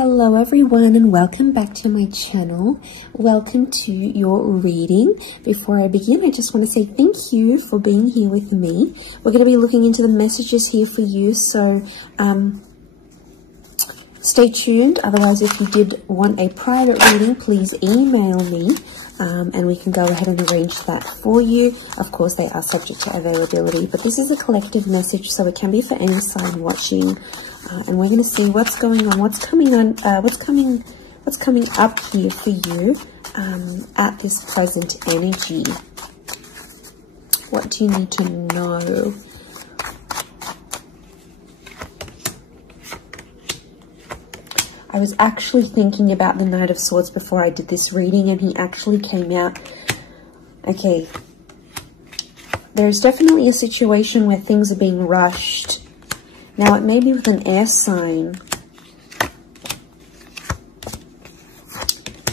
Hello everyone and welcome back to my channel. Welcome to your reading. Before I begin, I just want to say thank you for being here with me. We're going to be looking into the messages here for you, so stay tuned. Otherwise, if you did want a private reading, please email me and we can go ahead and arrange that for you. Of course, they are subject to availability, but this is a collective message, so it can be for any sign watching. And we're going to see what's going on, what's coming up here for you at this present energy. What do you need to know? I was actually thinking about the Knight of Swords before I did this reading, and he actually came out. Okay, there's definitely a situation where things are being rushed. Now, it may be with an air sign.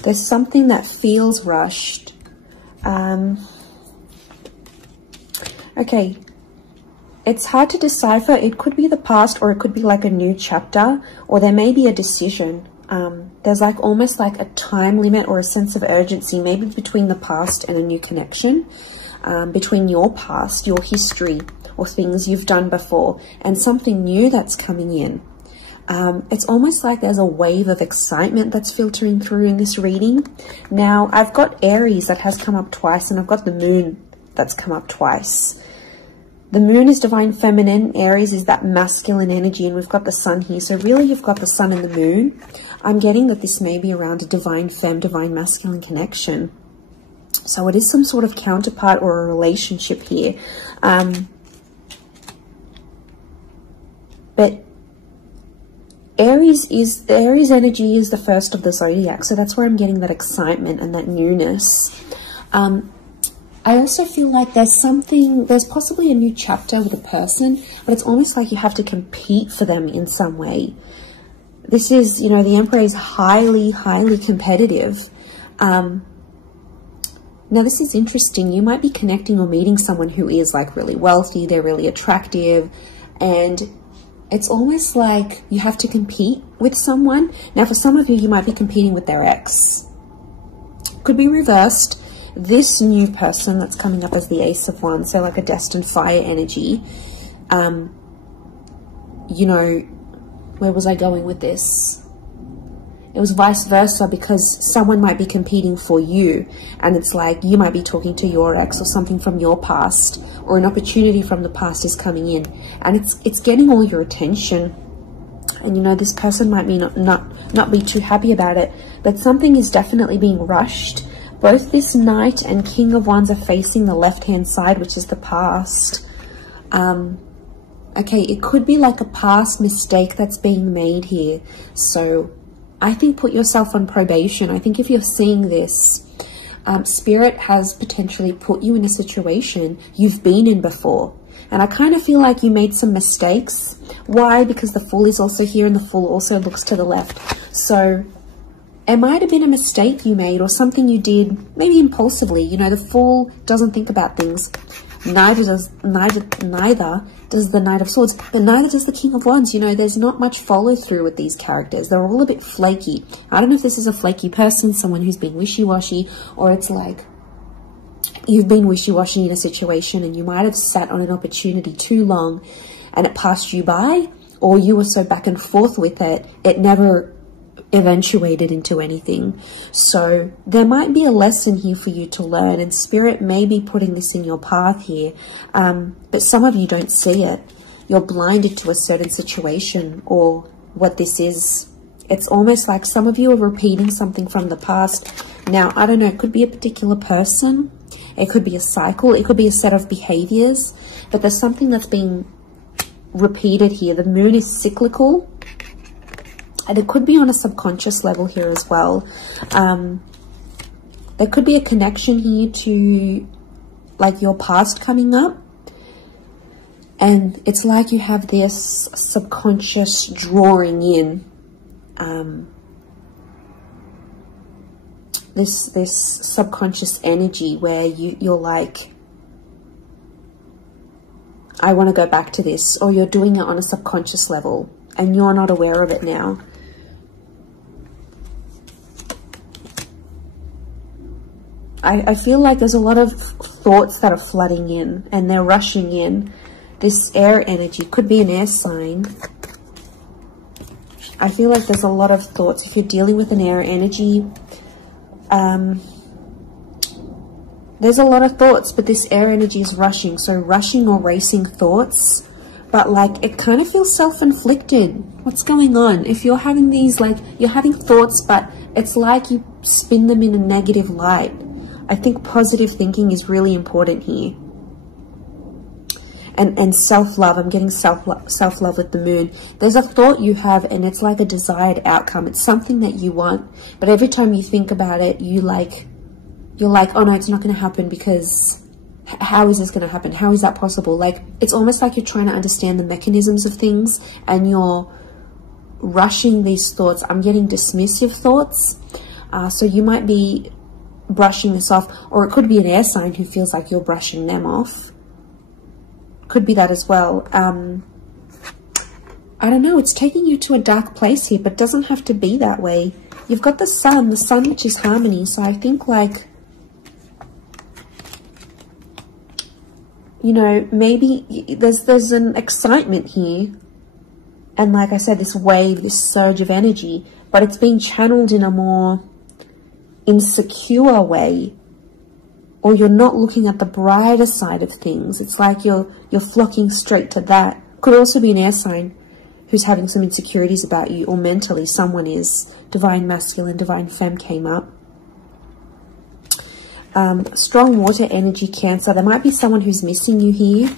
There's something that feels rushed. Okay, it's hard to decipher. It could be the past, or it could be like a new chapter, or there may be a decision. There's like almost like a time limit or a sense of urgency, maybe between the past and a new connection, between your past, your history, or things you've done before, and something new that's coming in. It's almost like there's a wave of excitement that's filtering through in this reading. Now, I've got Aries that has come up twice, and I've got the Moon that's come up twice. The Moon is divine feminine, Aries is that masculine energy, and we've got the Sun here. So really, you've got the Sun and the Moon. I'm getting that this may be around a divine femme, divine masculine connection. So it is some sort of counterpart or a relationship here. But Aries energy is the first of the zodiac, so that's where I'm getting that excitement and that newness. I also feel like there's possibly a new chapter with a person, but it's almost like you have to compete for them in some way. This is, you know, the Emperor is highly, highly competitive. Now, this is interesting. You might be connecting or meeting someone who is like really wealthy, they're really attractive, and it's almost like you have to compete with someone. Now, for some of you, you might be competing with their ex. Could be reversed. This new person that's coming up as the Ace of Wands, so like a destined fire energy. You know, where was I going with this? It was vice versa, because someone might be competing for you, and it's like you might be talking to your ex or something from your past, or an opportunity from the past is coming in, and it's getting all your attention. And you know, this person might be not be too happy about it, but something is definitely being rushed. Both this Knight and King of Wands are facing the left-hand side, which is the past. Okay, it could be like a past mistake that's being made here. So I think put yourself on probation. I think if you're seeing this, Spirit has potentially put you in a situation you've been in before. And I kind of feel like you made some mistakes. Why? Because the Fool is also here, and the Fool also looks to the left. So it might have been a mistake you made, or something you did maybe impulsively. You know, the Fool doesn't think about things. Neither does the Knight of Swords, but neither does the King of Wands. You know, there's not much follow through with these characters. They're all a bit flaky. I don't know if this is a flaky person, someone who's been wishy-washy, or it's like you've been wishy-washy in a situation and you might have sat on an opportunity too long and it passed you by, or you were so back and forth with it, it never eventuated into anything. So there might be a lesson here for you to learn, and Spirit may be putting this in your path here, but some of you don't see it. You're blinded to a certain situation or what this is. It's almost like some of you are repeating something from the past. Now, I don't know, it could be a particular person, it could be a cycle, it could be a set of behaviors, but there's something that's being repeated here. The Moon is cyclical, and it could be on a subconscious level here as well. There could be a connection here to like your past coming up. And it's like you have this subconscious drawing in. This subconscious energy where you're like, I want to go back to this, or you're doing it on a subconscious level and you're not aware of it now. I feel like there's a lot of thoughts that are flooding in and they're rushing in. This air energy could be an air sign. I feel like there's a lot of thoughts. If you're dealing with an air energy, there's a lot of thoughts, but this air energy is rushing. So rushing or racing thoughts, but like it kind of feels self-inflicted. What's going on? If you're having these, like, you're having thoughts, but it's like you spin them in a negative light. I think positive thinking is really important here. And self-love. I'm getting self-love with the moon. There's a thought you have and it's like a desired outcome. It's something that you want, but every time you think about it, you're like, oh no, it's not going to happen, because how is this going to happen? How is that possible? Like, it's almost like you're trying to understand the mechanisms of things and you're rushing these thoughts. I'm getting dismissive thoughts. So you might be brushing this off, or it could be an air sign who feels like you're brushing them off. Could be that as well. I don't know. It's taking you to a dark place here, but it doesn't have to be that way. You've got the sun which is harmony. So I think, like, you know, maybe there's an excitement here. And like I said, this wave, this surge of energy, but it's being channeled in a more insecure way. Or you're not looking at the brighter side of things. It's like you're flocking straight to that. Could also be an air sign who's having some insecurities about you, or mentally someone is. Divine masculine, divine femme came up. Strong water energy, Cancer. There might be someone who's missing you here,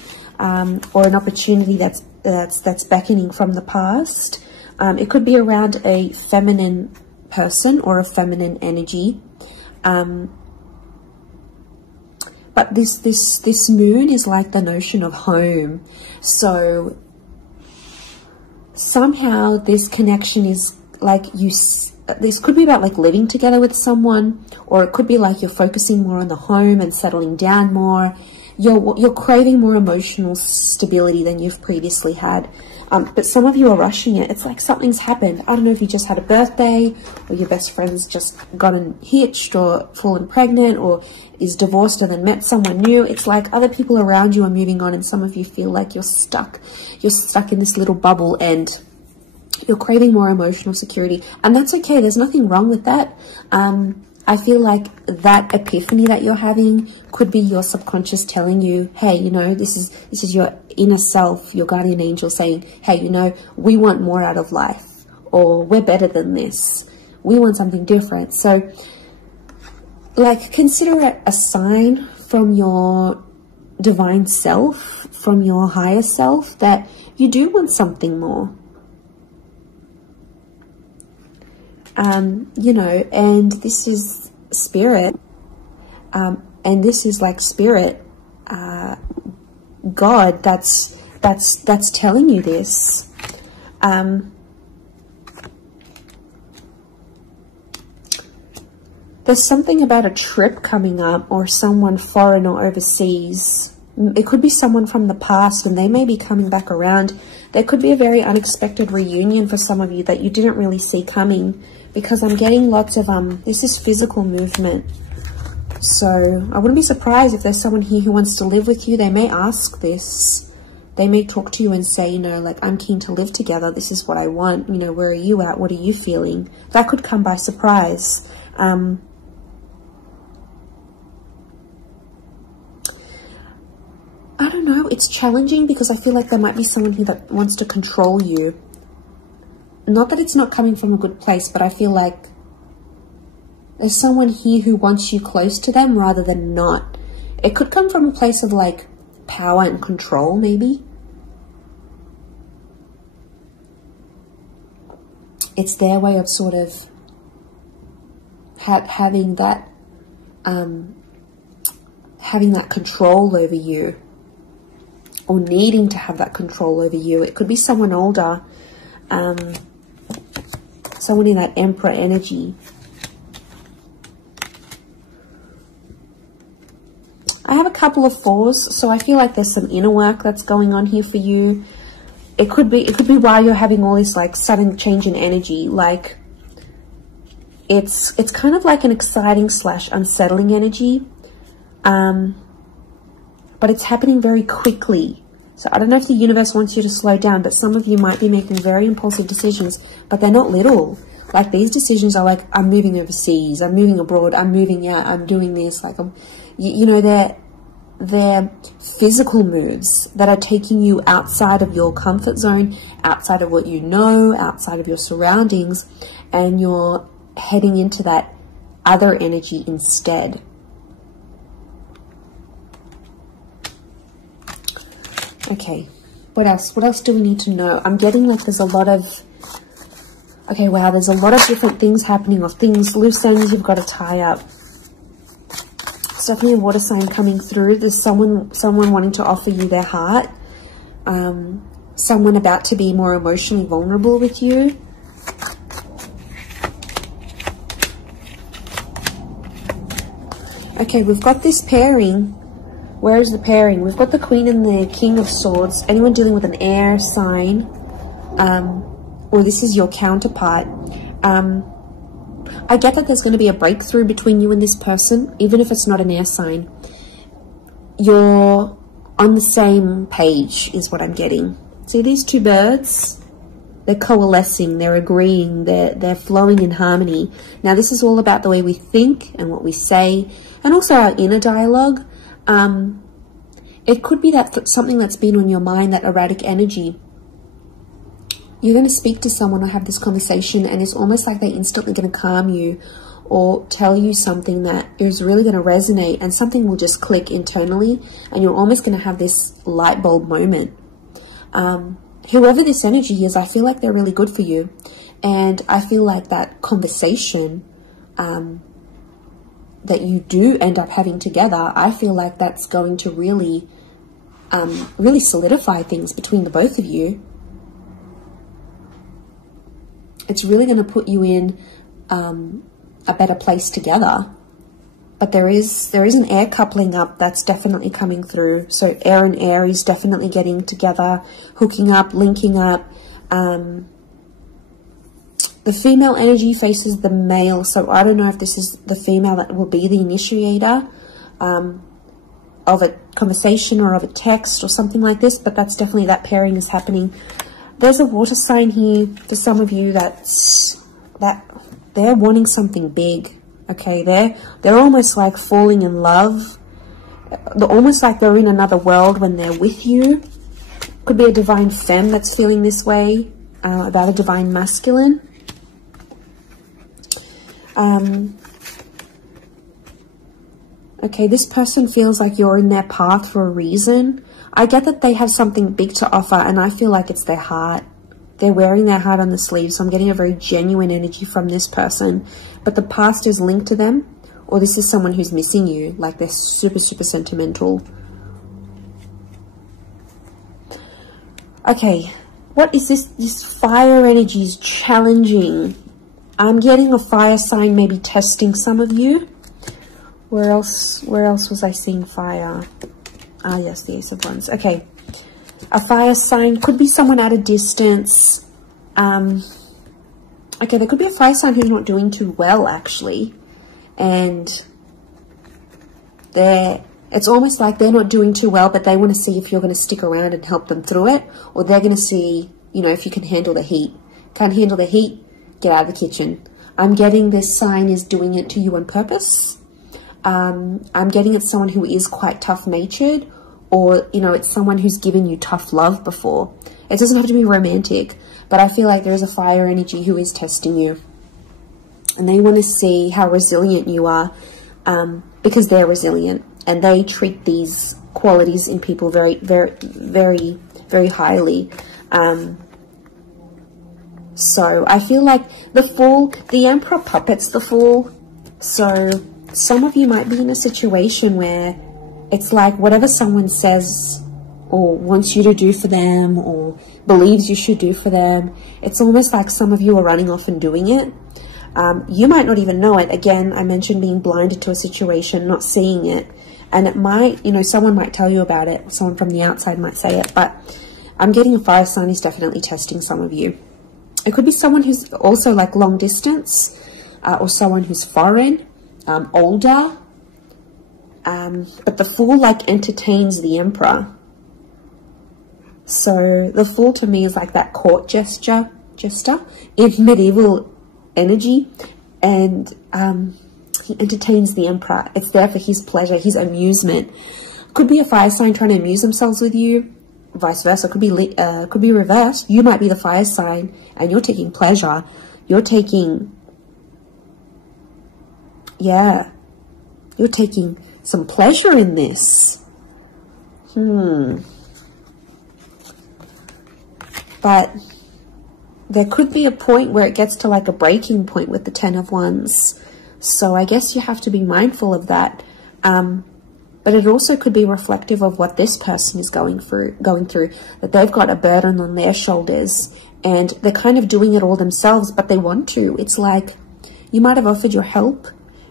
or an opportunity that's beckoning from the past. It could be around a feminine person or a feminine energy. But this moon is like the notion of home. So somehow this connection is like this could be about like living together with someone, or it could be like you're focusing more on the home and settling down more. You're craving more emotional stability than you've previously had. But some of you are rushing it. It's like something's happened. I don't know if you just had a birthday, or your best friend's just gotten hitched or fallen pregnant, or is divorced and then met someone new. It's like other people around you are moving on, and some of you feel like you're stuck. You're stuck in this little bubble and you're craving more emotional security. And that's okay. There's nothing wrong with that. I feel like that epiphany that you're having could be your subconscious telling you, hey, you know, this is your inner self, your guardian angel saying, hey, you know, we want more out of life, or we're better than this. We want something different. So, like, consider it a sign from your divine self, from your higher self, that you do want something more. You know, and this is spirit, and this is like spirit, God, that's telling you this. There's something about a trip coming up, or someone foreign or overseas. It could be someone from the past and they may be coming back around. There could be a very unexpected reunion for some of you that you didn't really see coming, because I'm getting lots of, this is physical movement. So I wouldn't be surprised if there's someone here who wants to live with you. They may ask this. They may talk to you and say, you know, like, I'm keen to live together. This is what I want. You know, where are you at? What are you feeling? That could come by surprise. I don't know. It's challenging because I feel like there might be someone here that wants to control you. Not that it's not coming from a good place, but I feel like there's someone here who wants you close to them rather than not. It could come from a place of like power and control, maybe. It's their way of sort of having that control over you, or needing to have that control over you. It could be someone older, someone in that Emperor energy. I have a couple of fours, so I feel like there's some inner work that's going on here for you. It could be while you're having all this like sudden change in energy, like It's kind of like an exciting / unsettling energy, but it's happening very quickly. So I don't know if the universe wants you to slow down, but some of you might be making very impulsive decisions, but they're not little. Like, these decisions are like, I'm moving overseas, I'm moving abroad, I'm moving out, I'm doing this. Like, you know, they're physical moves that are taking you outside of your comfort zone, outside of what you know, outside of your surroundings, and you're heading into that other energy instead. Okay, what else? What else do we need to know? I'm getting like there's a lot of... Okay, wow, there's a lot of different things happening, of things, loose ends you've got to tie up. It's definitely a water sign coming through. There's someone wanting to offer you their heart. Someone about to be more emotionally vulnerable with you. Okay, we've got this pairing. Where is the pairing? We've got the Queen and the King of Swords. Anyone dealing with an air sign, or this is your counterpart. I get that there's going to be a breakthrough between you and this person, even if it's not an air sign. You're on the same page, is what I'm getting. See these two birds? They're coalescing, they're agreeing, they're flowing in harmony. Now, this is all about the way we think and what we say, and also our inner dialogue. It could be that something that's been on your mind, that erratic energy. You're going to speak to someone or have this conversation, and it's almost like they're instantly going to calm you or tell you something that is really going to resonate, and something will just click internally, and you're almost going to have this light bulb moment. Whoever this energy is, I feel like they're really good for you, and I feel like that conversation that you do end up having together, I feel like that's going to really solidify things between the both of you. It's really going to put you in a better place together. But there is an air coupling up that's definitely coming through. So air and Aries definitely getting together, hooking up, linking up. The female energy faces the male, so I don't know if this is the female that will be the initiator of a conversation or of a text or something like this, but that's definitely, that pairing is happening. There's a water sign here for some of you that they're wanting something big. Okay, they're almost like falling in love. They're almost like they're in another world when they're with you. Could be a divine femme that's feeling this way about a divine masculine. Okay, this person feels like you're in their path for a reason. I get that they have something big to offer, and I feel like it's their heart. They're wearing their heart on the sleeve, so I'm getting a very genuine energy from this person. But the past is linked to them, or this is someone who's missing you, like they're super, super sentimental. Okay, what is this? This fire energy is challenging. I'm getting a fire sign maybe testing some of you. Where else was I seeing fire? Ah, yes, the Ace of Wands. Okay. A fire sign could be someone at a distance. Okay, there could be a fire sign who's not doing too well, actually. And it's almost like they're not doing too well, but they want to see if you're going to stick around and help them through it. Or they're going to see, you know, if you can handle the heat. Can't handle the heat? Get out of the kitchen. I'm getting this sign is doing it to you on purpose. I'm getting it's someone who is quite tough-natured, or, you know, it's someone who's given you tough love before. It doesn't have to be romantic, but I feel like there is a fire energy who is testing you. And they want to see how resilient you are, because they're resilient. And they treat these qualities in people very, very, very, very highly. So I feel like the Fool, the Emperor puppets the Fool. So some of you might be in a situation where it's like whatever someone says or wants you to do for them or believes you should do for them, it's almost like some of you are running off and doing it. You might not even know it. Again, I mentioned being blinded to a situation, not seeing it. And it might, you know, someone might tell you about it. Someone from the outside might say it. But I'm getting a fire sign is definitely testing some of you. It could be someone who's also like long distance. or someone who's foreign, older. But the Fool like entertains the Emperor. So the Fool to me is like that court jester in medieval energy, and he entertains the Emperor. It's there for his pleasure, his amusement. Could be a fire sign trying to amuse themselves with you, vice versa. Could be reversed. You might be the fire sign and you're taking pleasure. You're taking, yeah, you're taking some pleasure in this. But there could be a point where it gets to like a breaking point with the Ten of Wands. So I guess you have to be mindful of that. But it also could be reflective of what this person is going through, that they've got a burden on their shoulders and they're kind of doing it all themselves, but they want to. It's like you might have offered your help.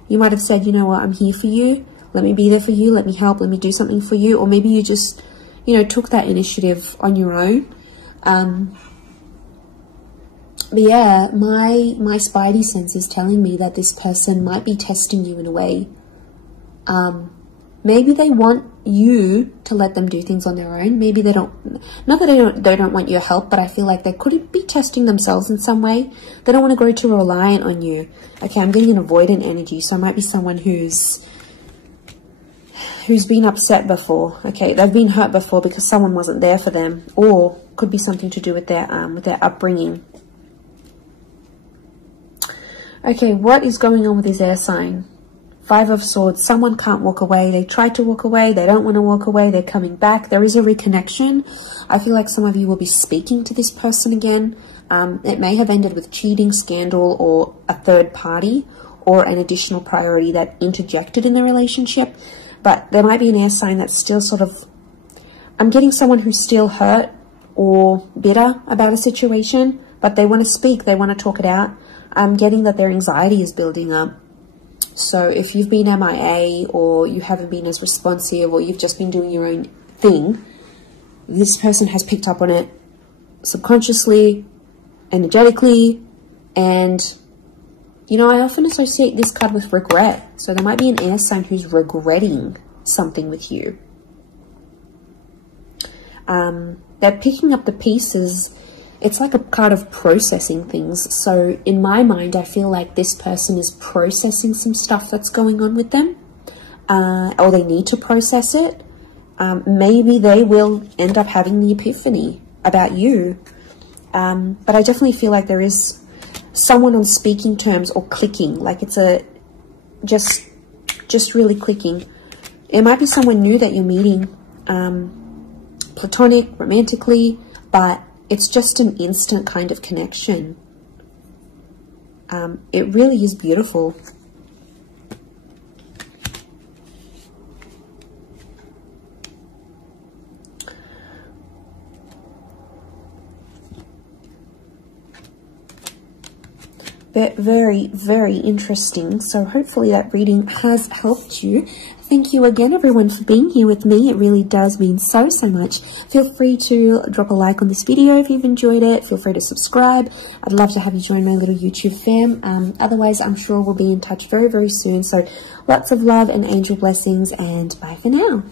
You might have said, you know what, I'm here for you. Let me be there for you. Let me help. Let me do something for you. Or maybe you just, you know, took that initiative on your own. But yeah, my spidey sense is telling me that this person might be testing you in a way. Maybe they want you to let them do things on their own. Maybe they don't, not that they don't want your help, but I feel like they could be testing themselves in some way. They don't want to grow too reliant on you. Okay, I'm getting an avoidant energy, so it might be someone who's been upset before. Okay, they've been hurt before because someone wasn't there for them, or could be something to do with their upbringing. Okay, what is going on with this air sign? Five of Swords. Someone can't walk away. They tried to walk away. They don't want to walk away. They're coming back. There is a reconnection. I feel like some of you will be speaking to this person again. It may have ended with cheating, scandal, or a third party, or an additional priority that interjected in the relationship. But there might be an air sign that's still sort of... I'm getting someone who's still hurt or bitter about a situation, but they want to speak. They want to talk it out. I'm getting that their anxiety is building up. So if you've been MIA, or you haven't been as responsive, or you've just been doing your own thing, this person has picked up on it subconsciously, energetically, and, you know, I often associate this card with regret. So there might be an air sign who's regretting something with you. They're picking up the pieces. It's like a card of processing things. So in my mind, I feel like this person is processing some stuff that's going on with them, or they need to process it. Maybe they will end up having the epiphany about you. But I definitely feel like there is someone on speaking terms or clicking, like it's a just really clicking. It might be someone new that you're meeting, platonic, romantically, but it's just an instant kind of connection. It really is beautiful. Very, very interesting. So hopefully that reading has helped you. Thank you again, everyone, for being here with me. It really does mean so much. Feel free to drop a like on this video if you've enjoyed it. Feel free to subscribe. I'd love to have you join my little YouTube fam. Otherwise, I'm sure we'll be in touch very, very soon. So lots of love and angel blessings, and bye for now.